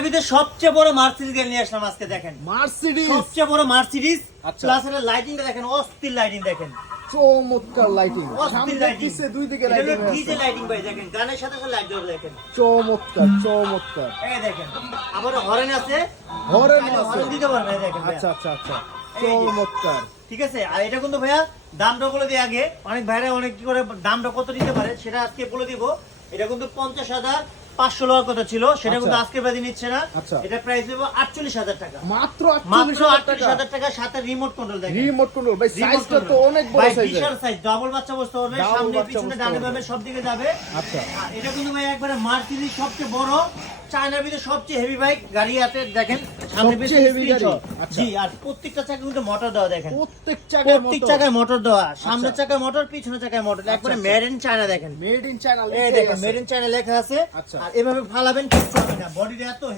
চায়নার ভিতরে সবচেয়ে বড় মার্সিডিজ গাড়ি নিয়ে আসলাম আজকে। দেখেন মার্সিডিজ, সবচেয়ে বড় মার্সিডিজ। আচ্ছা। প্লাস এর লাইটিংটা দেখেন, অস্থির লাইটিং দেখেন, চমৎকার লাইটিং, অস্থির লাইটিং, পিছে দুই দিকে লাইটিং আছে, ডিজে লাইটিং ভাই দেখেন, গানের সাথে সাথে লাইট জ্বলে দেখেন, চমৎকার চমৎকার। এই দেখেন আবার হরেন আছে, হরেন হরেন দিতে পারবে দেখেন ভাইয়া। আচ্ছা আচ্ছা আচ্ছা, এই যে। চমৎকার। ঠিক আছে, আর এটা কিন্তু ভাইয়া দামটা বলে দিই আগে, অনেক ভাইরা অনেক কি করে দামটা কত দিতে পারে সেটা আজকে বলে দিব। এটা কিন্তু 50,500 টাকার কথা ছিল, সেটা কিন্তু আচ্ছা। আজকে বাদি নিচ্ছে না। আচ্ছা। এটা প্রাইস দেবো 48,000 টাকা, মাত্র মাত্র 48,000 38,000 টাকা, সাথে রিমোট কন্ট্রোল দেখেন। রিমোট কন্ট্রোল ভাই, সাইজটা তো অনেক বড় ভাই, সাইজের। বিশাল সাইজ, ডাবল বাচ্চা বসতে পারবে, ডাবল সামনে বাচ্চা পিছনে বসতে ডানে পারবে। বামে সব দিকে যাবে। আচ্ছা, আর এটা কিন্তু ভাই একবারে মার্সিডিজ সবচেয়ে বড় চায়নার ভিতরে সবচেয়ে হেভি বাইক গাড়ি আছে দেখেন, সামনে সবচেয়ে পিছনে heavy গাড়ি। screen সহ। আচ্ছা। জি, আর প্রত্যেকটা চাকা কিন্তু মোটর দেওয়া দেখেন, প্রত্যেক জায়গায় প্রত্যেক চাকায় মোটর দেওয়া, সামনের আচ্ছা। চাকায় মোটর, পিছনের চাকায় মোটর, একবারে আচ্ছা। মেড ইন চায়না দেখেন। মেড ইন চায়না, এই দেখেন মেড ইন চায়না লেখা আছে। আচ্ছা। আর এভাবে ফালাবেন, ঠিক করবে না, বডিটা এত